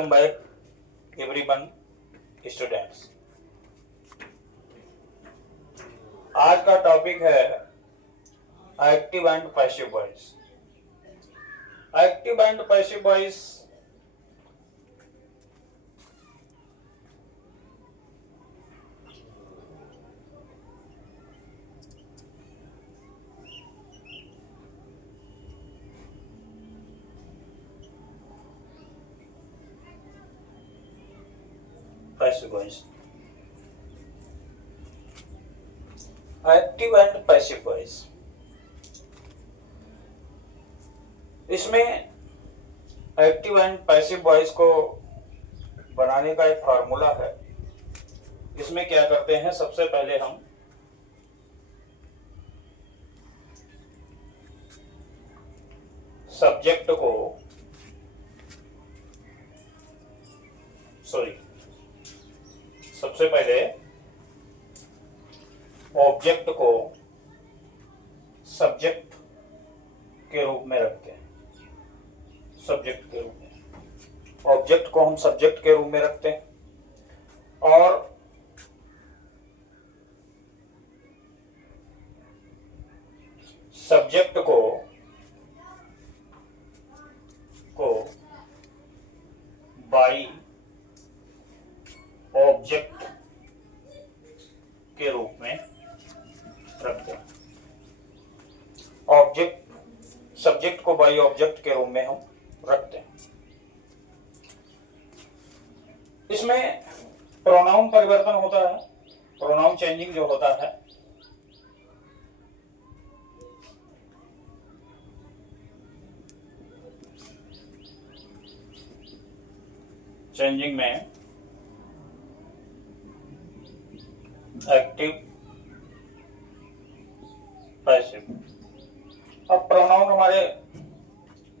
Welcome back everyone students. आज का topic है active and passive voice. Active and passive voice active and passive voice, इसमें active and passive voice को बनाने का एक फार्मूला है। इसमें क्या करते हैं, सबसे पहले हम सब्जेक्ट को सबसे पहले ऑब्जेक्ट को सब्जेक्ट के रूप में रखते हैं। सब्जेक्ट के रूप में ऑब्जेक्ट को हम सब्जेक्ट के रूप में रखते हैं और सब्जेक्ट को बाई ऑब्जेक्ट के रूप में रखते हैं। सब्जेक्ट को बाई ऑब्जेक्ट के रूप में हम रखते हैं। इसमें प्रोनाउन परिवर्तन होता है, प्रोनाउन चेंजिंग जो होता है चेंजिंग में एक्टिव पैसिव। अब प्रोनाउन हमारे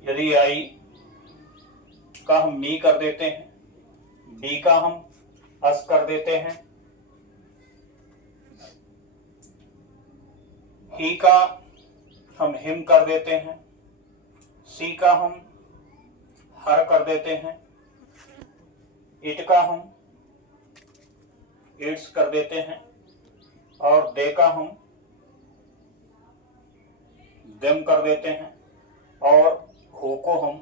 यदि आई का हम मी कर देते हैं, बी का हम अस कर देते हैं, ही का हम हिम कर देते हैं, सी का हम हर कर देते हैं, इट का हम इट्स कर देते हैं और दे का हम देम कर देते हैं और हु को हम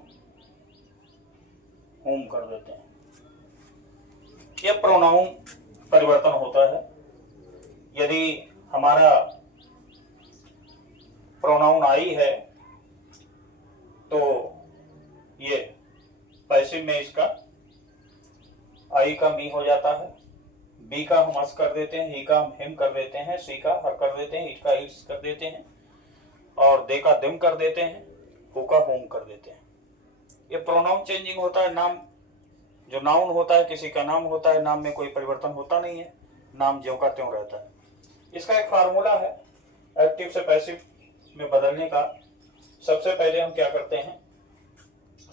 हुम कर देते हैं। यह प्रोनाउन परिवर्तन होता है। यदि हमारा प्रोनाउन आई है तो ये पैसिव में इसका आई का मी हो जाता है, बी का हम अस कर देते हैं, ही का हम हिम कर देते हैं, सी का हर कर देते हैं, इट का इट्स कर देते हैं और दे का दिम कर देते हैं, हु का हुम कर देते हैं। ये प्रोनाउन चेंजिंग होता है। नाम जो नाउन होता है, किसी का नाम होता है, नाम में कोई परिवर्तन होता नहीं है, नाम ज्यों का त्यों रहता है। इसका एक फार्मूला है एक्टिव से पैसिव में बदलने का। सबसे पहले हम क्या करते हैं,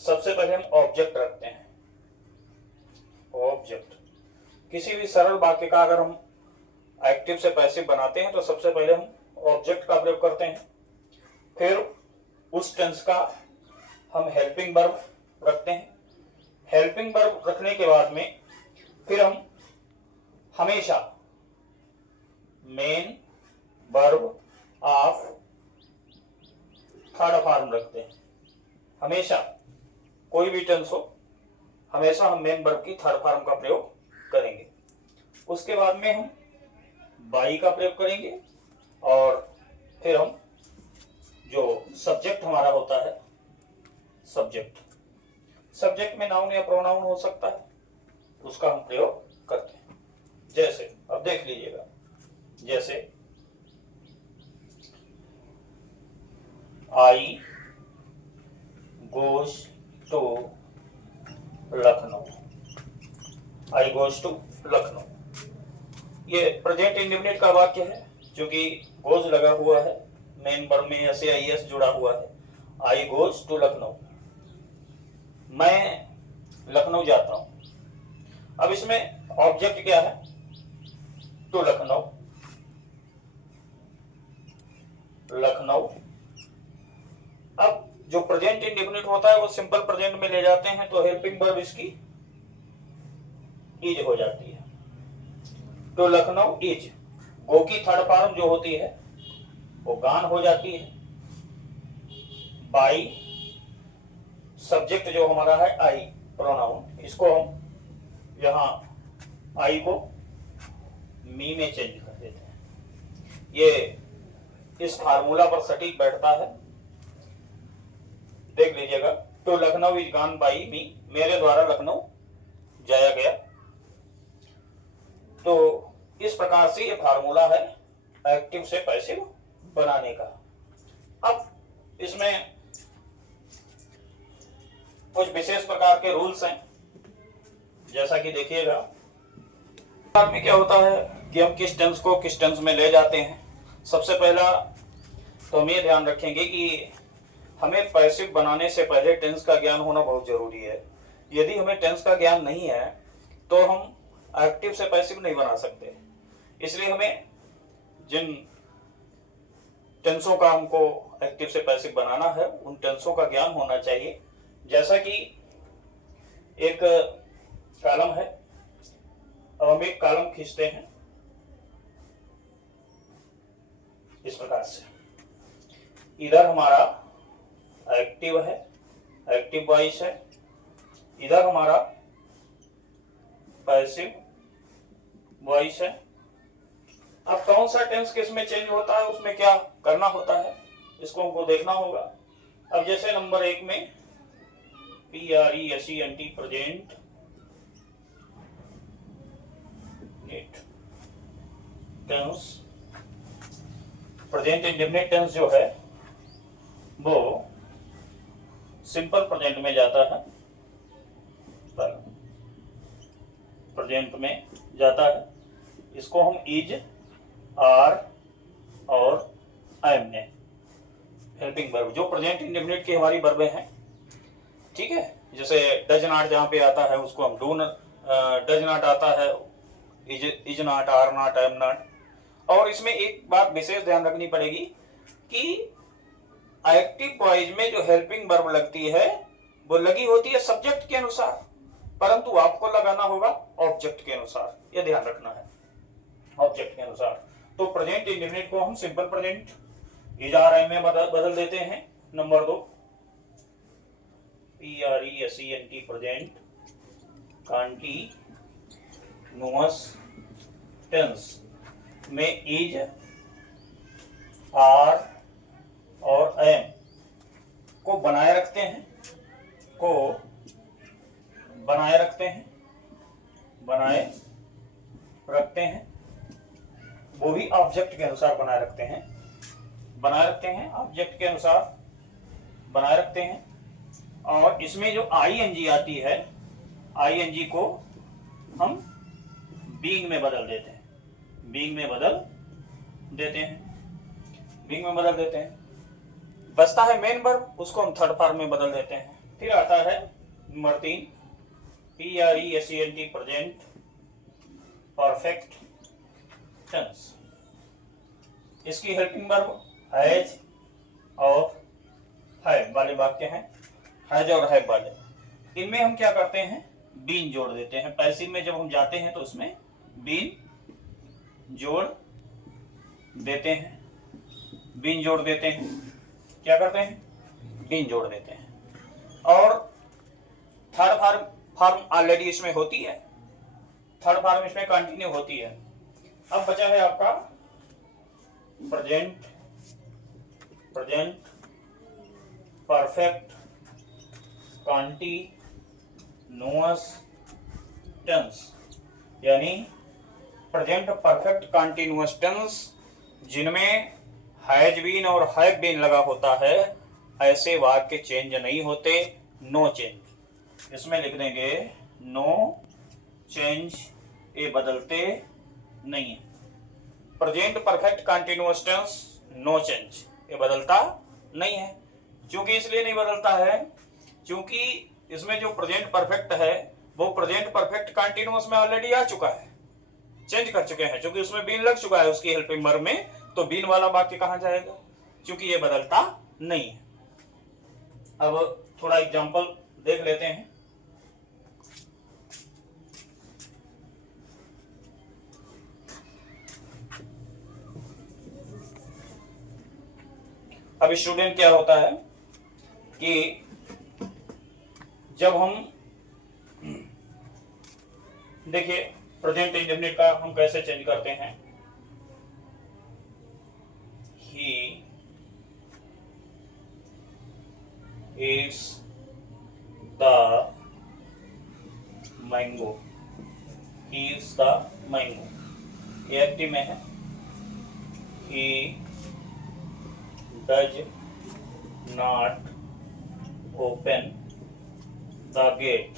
सबसे पहले हम ऑब्जेक्ट रखते हैं। ऑब्जेक्ट, किसी भी सरल वाक्य का अगर हम एक्टिव से पैसिव बनाते हैं तो सबसे पहले हम ऑब्जेक्ट का प्रयोग करते हैं। फिर उस टेंस का हम हेल्पिंग वर्ब रखते हैं। हेल्पिंग वर्ब रखने के बाद में फिर हम हमेशा main verb of third form रखते हैं। हमेशा कोई भी टेंस हो, हमेशा हम मेन वर्ब की थर्ड फॉर्म का प्रयोग करेंगे। उसके बाद में हम बाई का प्रयोग करेंगे और फिर हम जो सब्जेक्ट हमारा होता है, सब्जेक्ट में नाउन या प्रोनाउन हो सकता है, उसका हम प्रयोग करते हैं। जैसे अब देख लीजिएगा, जैसे I goes to Lucknow. I goes to Lucknow, ये प्रेजेंट इंडेफिनिट का वाक्य है। क्योंकि गोज लगा हुआ है, मेन वर्ब में एस आई एस जुड़ा हुआ है। आई गोज टू लखनऊ, मैं लखनऊ जाता हूं। अब इसमें ऑब्जेक्ट क्या है, टू लखनऊ। लखनऊ, अब जो प्रेजेंट इंडेफिनिट होता है वो सिंपल प्रेजेंट में ले जाते हैं तो हेल्पिंग वर्ब इसकी इज हो जाती है। तो लखनऊ इज, गो की थर्ड फॉर्म जो होती है वो गान हो जाती है। बाई सब्जेक्ट जो हमारा है आई प्रोनाउन, इसको हम यहां आई को मी में चेंज कर देते हैं। ये इस फार्मूला पर सटीक बैठता है, देख लीजिएगा। तो लखनऊ इज गॉन बाई मी, मेरे द्वारा लखनऊ जाया गया। तो इस प्रकार से ये फार्मूला है एक्टिव से पैसिव बनाने का। अब इसमें कुछ विशेष प्रकार के रूल्स हैं, जैसा कि देखिएगा। बाद में क्या होता है कि हम किस टेंस को किस टेंस में ले जाते हैं। सबसे पहला तो हम ये ध्यान रखेंगे कि हमें पैसिव बनाने से पहले टेंस का ज्ञान होना बहुत जरूरी है। यदि हमें टेंस का ज्ञान नहीं है तो हम एक्टिव से पैसिव नहीं बना सकते। इसलिए हमें जिन टेंसों का हमको एक्टिव से पैसिव बनाना है उन टेंसों का ज्ञान होना चाहिए। जैसा कि एक कॉलम है, अब हम एक कॉलम खींचते हैं इस प्रकार से। इधर हमारा एक्टिव है, एक्टिव वॉइस है, इधर हमारा पैसिव वॉइस है। अब कौन सा टेंस किस में चेंज होता है, उसमें क्या करना होता है, इसको हमको देखना होगा। अब जैसे नंबर 1 में PRESENT present tense, present indefinite tense जो है वो सिंपल प्रेजेंट में जाता है, प्रेजेंट में जाता है। इसको हम इज, आर और एम ने हेल्पिंग वर्ब, जो प्रेजेंट इंडेफिनिट की हमारी वर्बें हैं, ठीक है। जैसे डज नॉट जहां पे आता है उसको हम डू, डज नॉट आता है is not, are not, am not. और इसमें एक बात विशेष ध्यान रखनी पड़ेगी कि एक्टिव वॉइस में जो हेल्पिंग वर्ब लगती है वो लगी होती है सब्जेक्ट के अनुसार, परंतु आपको लगाना होगा ऑब्जेक्ट के अनुसार, ये ध्यान रखना है, ऑब्जेक्ट के अनुसार। तो प्रेजेंट इंडेफिनिट को हम simple present is, are, am में बदल देते हैं। Number 2 PRESENT present continuous tense में इज, आर और एम को बनाए रखते हैं, बनाए रखते हैं, वो भी ऑब्जेक्ट के अनुसार बनाए रखते हैं, ऑब्जेक्ट के अनुसार बनाए रखते हैं। और इसमें जो ING आती है, ING को हम बीइंग में बदल देते हैं, बीइंग में बदल देते हैं। बचता है मेन वर्ब, उसको हम थर्ड फॉर्म में बदल देते हैं। फिर आता है number 3 PRESENT present perfect tense. इसकी हेल्पिंग वर्ब हैज और हैव वाले वाक्य हैं, हैज और हैव वाले। इनमें हम क्या करते हैं, बीन जोड़ देते हैं। पैसिव में जब हम जाते हैं तो उसमें बीन जोड़ देते हैं, क्या करते हैं, बीन जोड़ देते हैं। और थर्ड फॉर्म ऑलरेडी इसमें होती है, थर्ड फॉर्म इसमें कंटिन्यू होती है। अब बचा है आपका प्रेजेंट परफेक्ट कॉन्टिन्यूअस टेंस, यानी प्रेजेंट परफेक्ट कॉन्टिन्यूअस टेंस जिनमें हैज बीन और हैव बीन लगा होता है, ऐसे वाक्य चेंज नहीं होते, नो चेंज। इसमें लिख देंगे नो चेंज, ये बदलते नहीं है। Present perfect continuous tense no change, ये बदलता नहीं है। क्योंकि इसलिए नहीं बदलता है क्योंकि इसमें जो प्रेजेंट परफेक्ट है वो प्रेजेंट परफेक्ट कंटिन्यूअस में ऑलरेडी आ चुका है, चेंज कर चुके हैं। क्योंकि उसमें बीन लग चुका है उसकी हेल्पिंग वर्ब में, तो बीन वाला वाक्य कहां जाएगा, क्योंकि ये बदलता नहीं है। अब थोड़ा एग्जांपल देख लेते हैं। अब स्टूडेंट क्या होता है कि जब हम देखिए प्रेजेंट इंडेफिनिट का हम कैसे चेंज करते हैं। He is the mango, he is the mango, ये एक्टिव में है। He does not open the gate.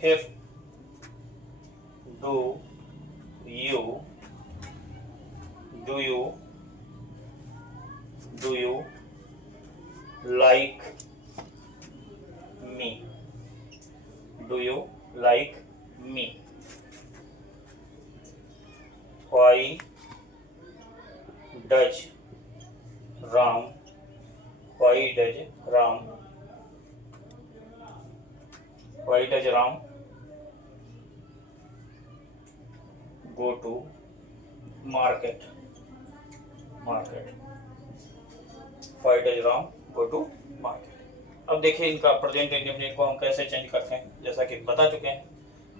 Fifth, do you like me? Do you like me? Why does Ram go to market? Why does Ram go to market? अब देखिए इनका present indefinite को हम कैसे change करते हैं। जैसा कि बता चुके हैं,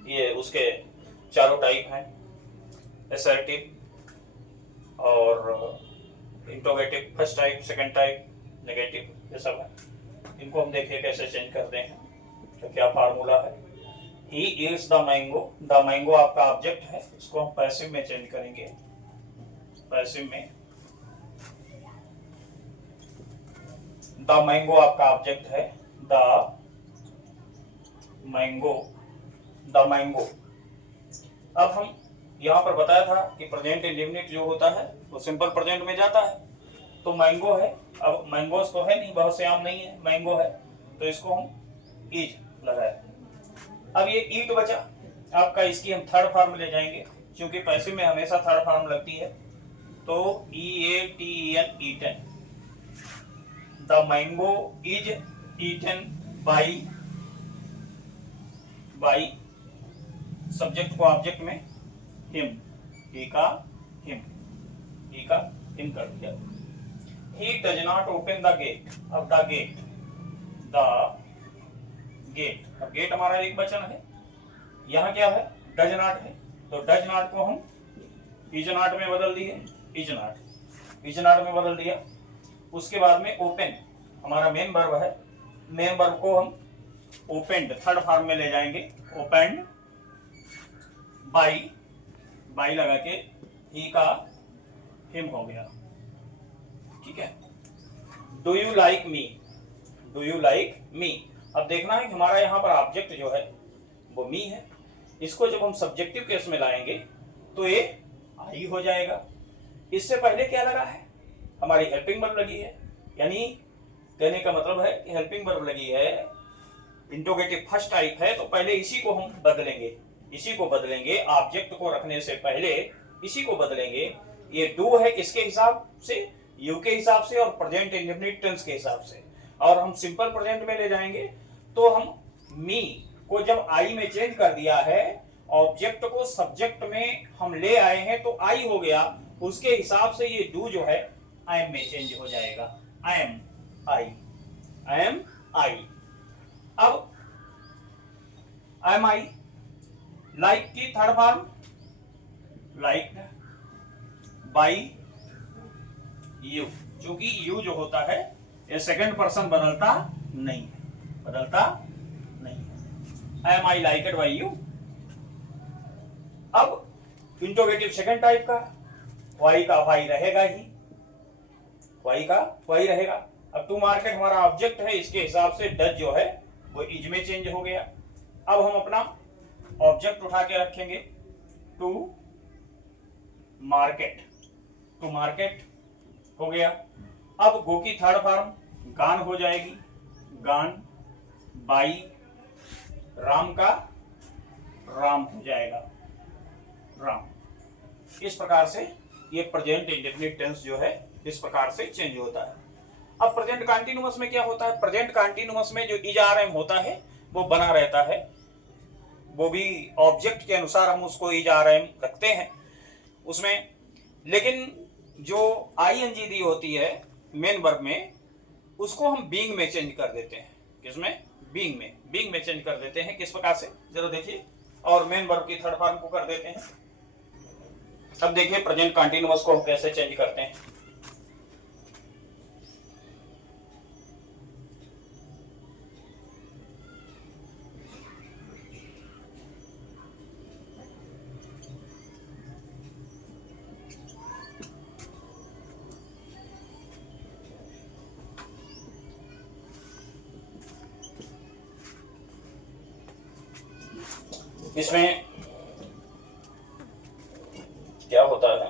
ये उसके चारों टाइप हैं, असर्टिव और interrogative, first type, second type, negative, ये सब है। इनको हम देखिए कैसे चेंज करते हैं, तो क्या फार्मूला है। He is the mango, the mango आपका ऑब्जेक्ट है, इसको हम पैसिव में चेंज करेंगे। पैसिव में the mango आपका ऑब्जेक्ट है, the mango। अब हम यहाँ पर बताया था कि प्रेजेंट इंडेफिनिट जो होता है वो सिंपल प्रेजेंट में जाता है, तो मैंगो है। अब मैंगोस तो है नहीं, बहुत से आम नहीं है, मैंगो है, तो इसको हम इज लगाए। अब ये ईट बचा आपका, इसकी हम थर्ड फॉर्म ले जाएंगे, क्योंकि पैसिव में हमेशा थर्ड फॉर्म लगती है, तो EATEN, eaten. The mango is eaten by subject को ऑब्जेक्ट में हिम, ही का हिम कर दिया। He does not open the gate। अब द गेट, अब गेट हमारा एक वचन है, यहाँ क्या है, डज नॉट है, तो डज नॉट को हम इज नॉट में बदल दिए, इज नॉट में बदल दिया। उसके बाद में ओपन हमारा मेन वर्ब है, मेन वर्ब को हम ओपेंड थर्ड फॉर्म में ले जाएंगे, ओपेंड बाई लगा के ही का हिम हो गया। ठीक है। डू यू लाइक मी, अब देखना है कि हमारा यहाँ पर ऑब्जेक्ट जो है वो मी है, इसको जब हम सब्जेक्टिव केस में लाएंगे तो ये आई हो जाएगा। इससे पहले क्या लगा है, हमारी हेल्पिंग वर्ब लगी है, यानी कहने का मतलब है कि हेल्पिंग वर्ब लगी है, इंट्रोगेटिव फर्स्ट टाइप है, तो पहले इसी को हम बदलेंगे, ऑब्जेक्ट को रखने से पहले इसी को बदलेंगे। ये डू है किसके हिसाब से, यू के हिसाब से, और प्रेजेंट इंडेफिनिट टेंस के हिसाब से, और हम सिंपल प्रेजेंट में ले जाएंगे तो हम मी को जब आई में चेंज कर दिया है, ऑब्जेक्ट को सब्जेक्ट में हम ले आए हैं तो आई हो गया, उसके हिसाब से ये डू जो है आई एम में चेंज हो जाएगा, आई एम आई। अब आई एम आई, लाइक की third form like by you, क्योंकि यू जो होता है ये सेकंड पर्सन बदलता नहीं है, I am I liked by you. अब इंट्रोगेटिव सेकंड टाइप का, वाई का वाई रहेगा ही, अब टू मार्केट हमारा ऑब्जेक्ट है, इसके हिसाब से डज जो है वो इज में चेंज हो गया। अब हम अपना ऑब्जेक्ट उठा के रखेंगे, टू मार्केट हो गया। अब गो की थर्ड फॉर्म गान हो जाएगी, गान बाई राम का राम हो जाएगा, राम। इस प्रकार से ये प्रेजेंट इंडेफिनिट टेंस जो है इस प्रकार से चेंज होता है। अब प्रेजेंट कंटीन्यूअस में क्या होता है, प्रेजेंट कंटीन्यूअस में जो इज आर एम होता है वो बना रहता है, वो भी ऑब्जेक्ट के अनुसार हम उसको इज आर एम रखते हैं उसमें, लेकिन जो आईएनजी दी होती है मेन वर्ब में, उसको हम बीइंग में चेंज कर देते हैं। किसमें? बीइंग में चेंज कर देते हैं। किस प्रकार से, जरा देखिए। और मेन वर्ब की थर्ड फॉर्म को कर देते हैं। अब देखिए प्रेजेंट कंटीन्यूअस को हम कैसे चेंज करते हैं। इसमें क्या होता है,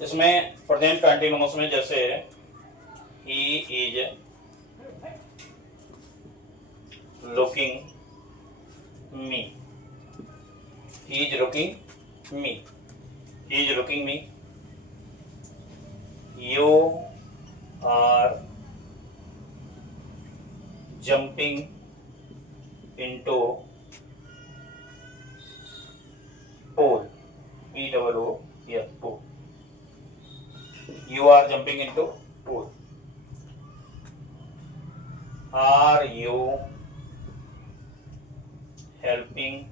इसमें प्रेजेंट कंटीन्यूअस में जैसे he is looking me, he is looking me, he is looking me, you are jumping into pool, P-O-O-L, pool, you are jumping into pool, are you helping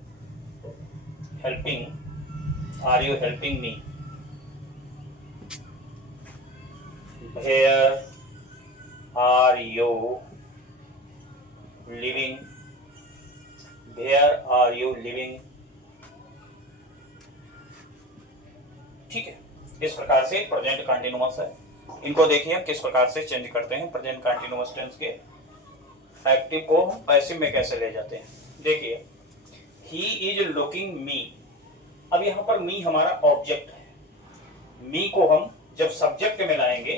are you helping me, where are you living, where are you living। ठीक है, इस प्रकार से present continuous है। इनको देखिए हम किस प्रकार से चेंज करते हैं। प्रेजेंट कंटीन्यूअस टेंस के एक्टिव को हम पैसिव में कैसे ले जाते हैं। देखिए, ही इज लुकिंग मी। अब यहाँ पर मी हमारा ऑब्जेक्ट है। मी को हम जब सब्जेक्ट में लाएंगे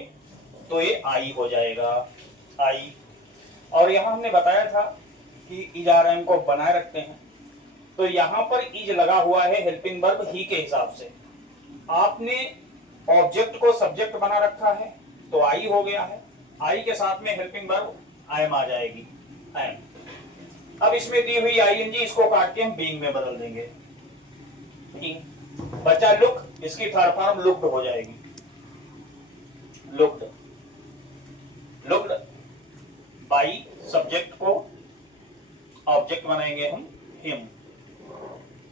तो ये आई हो जाएगा, आई। और यहाँ हमने बताया था कि इज आर एम को बनाए रखते हैं, तो यहाँ पर इज लगा हुआ है हेल्पिंग वर्ब ही के हिसाब से। आपने ऑब्जेक्ट को सब्जेक्ट बना रखा है तो आई हो गया है, आई के साथ में हेल्पिंग वर्ब आई एम आ जाएगी, आई एम। अब इसमें दी हुई आईएनजी, इसको काट के हम बीइंग में बदल देंगे। बच्चा लुक, इसकी थर्ड फॉर्म लुक्ड हो जाएगी, लुक्ड। लुक्ड बाई सब्जेक्ट को ऑब्जेक्ट बनाएंगे हम हिम,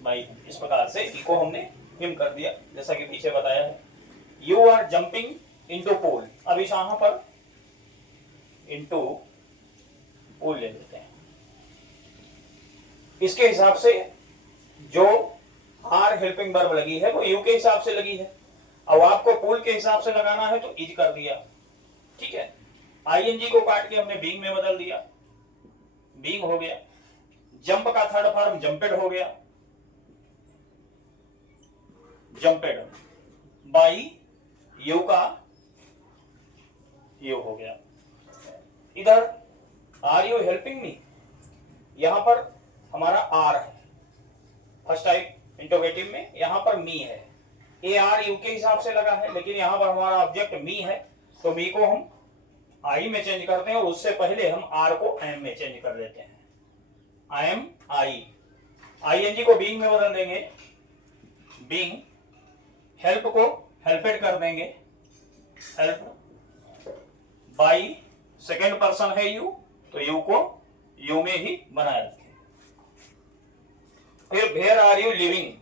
बाई। इस प्रकार से इको हमने हिम कर दिया, जैसा कि पीछे बताया है। You are jumping into pool. अब इस यहां पर इनटू पूल ले लेते हैं। इसके हिसाब से जो आर हेल्पिंग वर्ब लगी है वो यू के हिसाब से लगी है। अब आपको पूल के हिसाब से लगाना है तो इज कर दिया, ठीक है। आईएनजी को काट के हमने बीइंग में बदल दिया, बीइंग हो गया। जंप का थर्ड फॉर्म जंपेड हो गया, जंपेड। बाई यू का यू हो गया। इधर आर यू हेल्पिंग मी, यहां पर हमारा आर है फर्स्ट टाइप इंटरोगेटिव में, यहां पर मी है। ए आर यू के हिसाब से लगा है, लेकिन यहां पर हमारा ऑब्जेक्ट मी है, तो मी को हम आई में चेंज करते हैं और उससे पहले हम आर को एम में चेंज कर देते हैं। आई एम आई, आईएनजी को बीइंग में बदल देंगे, बीइंग। हेल्प को हेल्पेड कर देंगे, हेल्प। बाई सेकेंड पर्सन है यू, तो यू को यू में ही बनाए रखें। फिर वेयर आर यू लिविंग।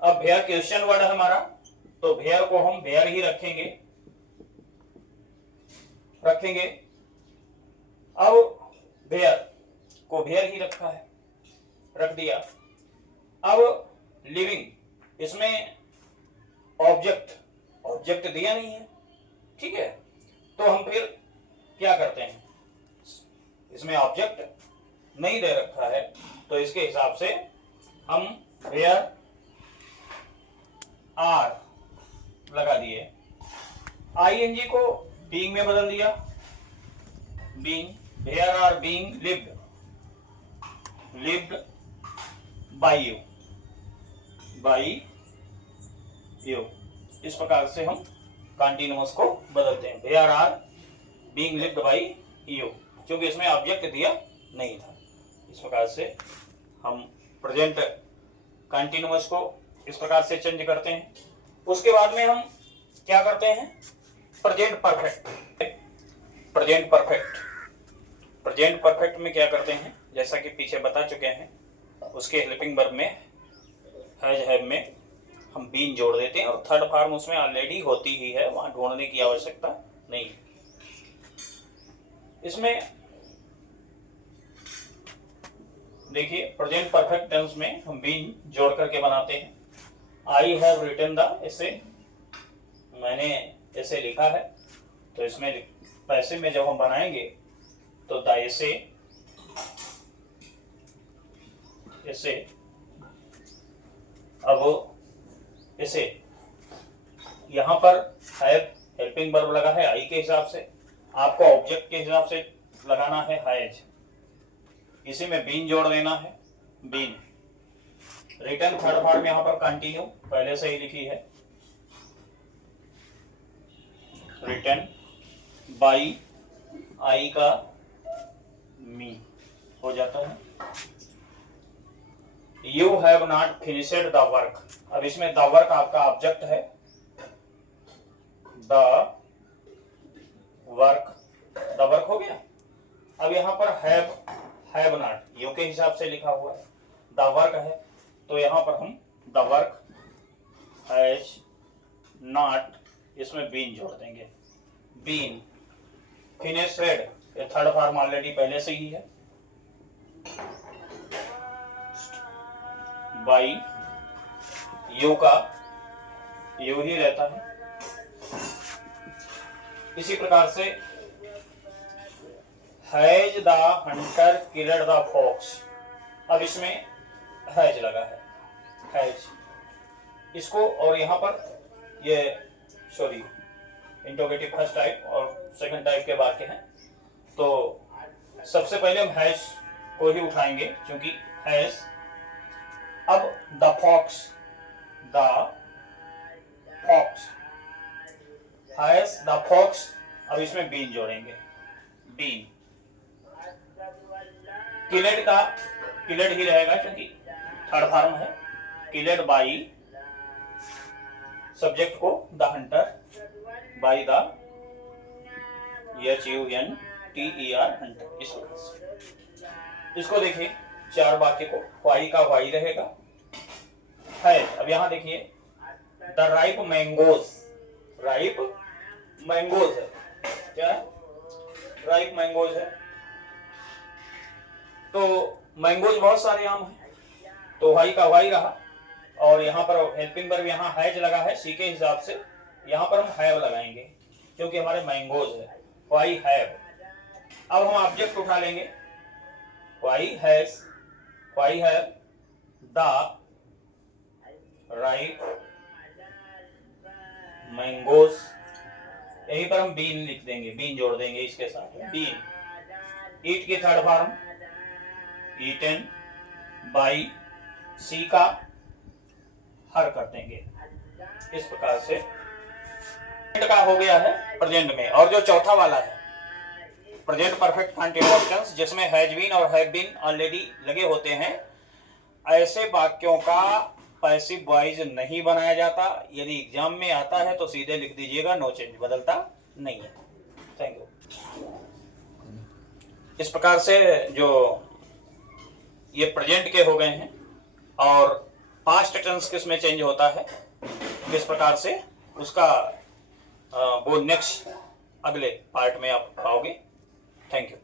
अब वेयर क्वेश्चन वर्ड है हमारा, तो वेयर को हम वेयर ही रखेंगे। अब वेयर को वेयर ही रखा है, रख दिया। अब लिविंग, इसमें ऑब्जेक्ट दिया नहीं है, ठीक है। तो हम फिर क्या करते हैं, इसमें ऑब्जेक्ट नहीं दे रखा है, तो इसके हिसाब से हम वेयर आर लगा दिए। आईएनजी को बीइंग में बदल दिया, being. Where are being lived by you. इस प्रकार से हम कंटीन्यूअस को बदलते हैं। Where are being lived by you, क्योंकि इसमें ऑब्जेक्ट दिया नहीं था। इस प्रकार से हम प्रेजेंट कंटीन्यूअस को इस प्रकार से चेंज करते हैं। उसके बाद में हम क्या करते हैं? Present perfect. Present perfect, present perfect में क्या करते हैं, जैसा कि पीछे बता चुके हैं, उसके हेल्पिंग वर्ब में हैव में हम बीन जोड़ देते हैं और थर्ड फॉर्म उसमें ऑलरेडी होती ही है, वहां ढूंढने की आवश्यकता नहीं है। इसमें देखिए प्रेजेंट परफेक्ट टेंस में हम बीन जोड़ करके बनाते हैं। आई हैव रिटन द, इसे मैंने ऐसे लिखा है, तो इसमें पैसे में जब हम बनाएंगे तो द ऐसे अब इसे यहां पर हैव हेल्पिंग वर्ब लगा है आई के हिसाब से, आपको ऑब्जेक्ट के हिसाब से लगाना है हैज, इसी में बीन जोड़ देना है, बीन। रिटर्न थर्ड फॉर्म यहां पर कंटिन्यू पहले से ही लिखी है, रिटर्न बाई आई का मी हो जाता है। You have not finished the work, अब इसमें द वर्क आपका ऑब्जेक्ट है, द वर्क हो गया। अब यहां पर हैव नॉट यू के हिसाब से लिखा हुआ है, द वर्क है, तो यहां पर हम द वर्क हैज नॉट, इसमें बीन जोड़ देंगे, बीन। फिनिश्ड, ये थर्ड फॉर्म ऑलरेडी पहले से ही है, बाई यू का यू ही रहता है। इसी प्रकार से has the hunter killed the fox, अब इसमें हैज लगा है, हैज, इसको और यहां पर ये सॉरी इंटरोगेटिव फर्स्ट टाइप और सेकंड टाइप के वाक्य हैं, तो सबसे पहले हम हैज को ही उठाएंगे क्योंकि हैज। अब the fox has the fox, अब इसमें बीन जोड़ेंगे, बीन। किलेड ही रहेगा क्योंकि थर्ड फॉर्म है, किलेड बाई सब्जेक्ट को the Hunter, by the HUNTER Hunter, इस वजह से। इसको देखिए चार वाक्य को, वाई का वाई रहेगा है। अब यहां देखिए द राइप मैंगोज है, क्या है? राइप मैंगोज है, तो मैंगोज बहुत सारे आम हैं, तो वाई का वाई रहा, और यहाँ पर हेल्पिंग वर्ब यहाँ हैज लगा है सी के हिसाब से, यहाँ पर हम हैव लगाएंगे क्योंकि हमारे मैंगोज है, वाई हैव। अब हम ऑब्जेक्ट उठा लेंगे, why has the ripe mangoes, यहीं पर हम बीन लिख देंगे, बीन जोड़ देंगे इसके साथ, बीन। ईट की थर्ड फॉर्म ईटन बाई सी का हर कर देंगे, इस प्रकार से का हो गया है प्रेजेंट में। और जो चौथा वाला है प्रेजेंट परफेक्ट कंटीन्यूअस टेंस, जिसमें हैज बीन और हैव बीन ऑलरेडी लगे होते हैं, ऐसे वाक्यों का पैसिव वॉइस नहीं बनाया जाता। यदि एग्जाम में आता है तो सीधे लिख दीजिएगा, नो चेंज, बदलता नहीं है। Thank you. इस प्रकार से जो ये प्रेजेंट के हो गए हैं, और पास्ट टेंस किस में चेंज होता है, किस प्रकार से, उसका वो नेक्स्ट अगले पार्ट में आप पाओगे। Thank you.